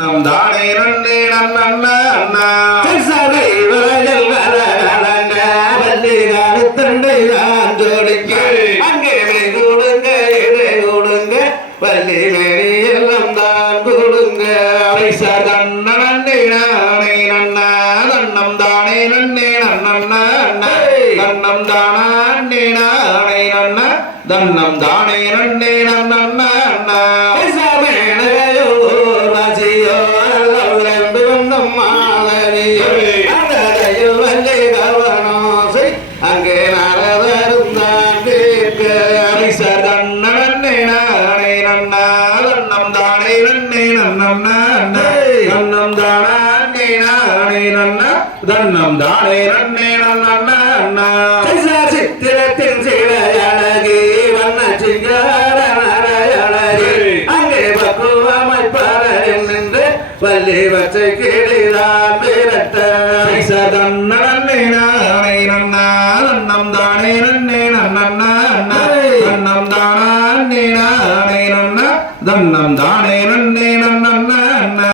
நம் தானே நன்னே நன்ன அண்ணா சதை வளையல் வளரலங்க வள்ளி காலத்தண்டை தான் ஜோடிக்க. அங்கே கொடுங்க இடை கொடுங்க. வள்ளி மேரி எல்லாம் தான் கொடுங்க. பைசா தன்ன நன்னே நானே நன்னா. தன்னம் தானே நன்னே நன்ன. அண்ணா தன்னம் தானா அண்ணே நானே நன்ன. தன்னம் தானே நன்னே நன்ன நன்னா தன்னம் தானே நன்னே நன்னம் அண்ணா தன்னம் நானே நன்ன தன்னம் தானே நன்னே நன்ன அண்ணா சித்திரத்தின் சில அழகி வண்ண சிங்கார அழகி அங்கே பக்குவமாய் பாரு நின்று வள்ளி வச்சை கிளிதான் விரட்ட தன்ன நன்னே நானே நன்னா தானே நன்னே தன்னம் தானே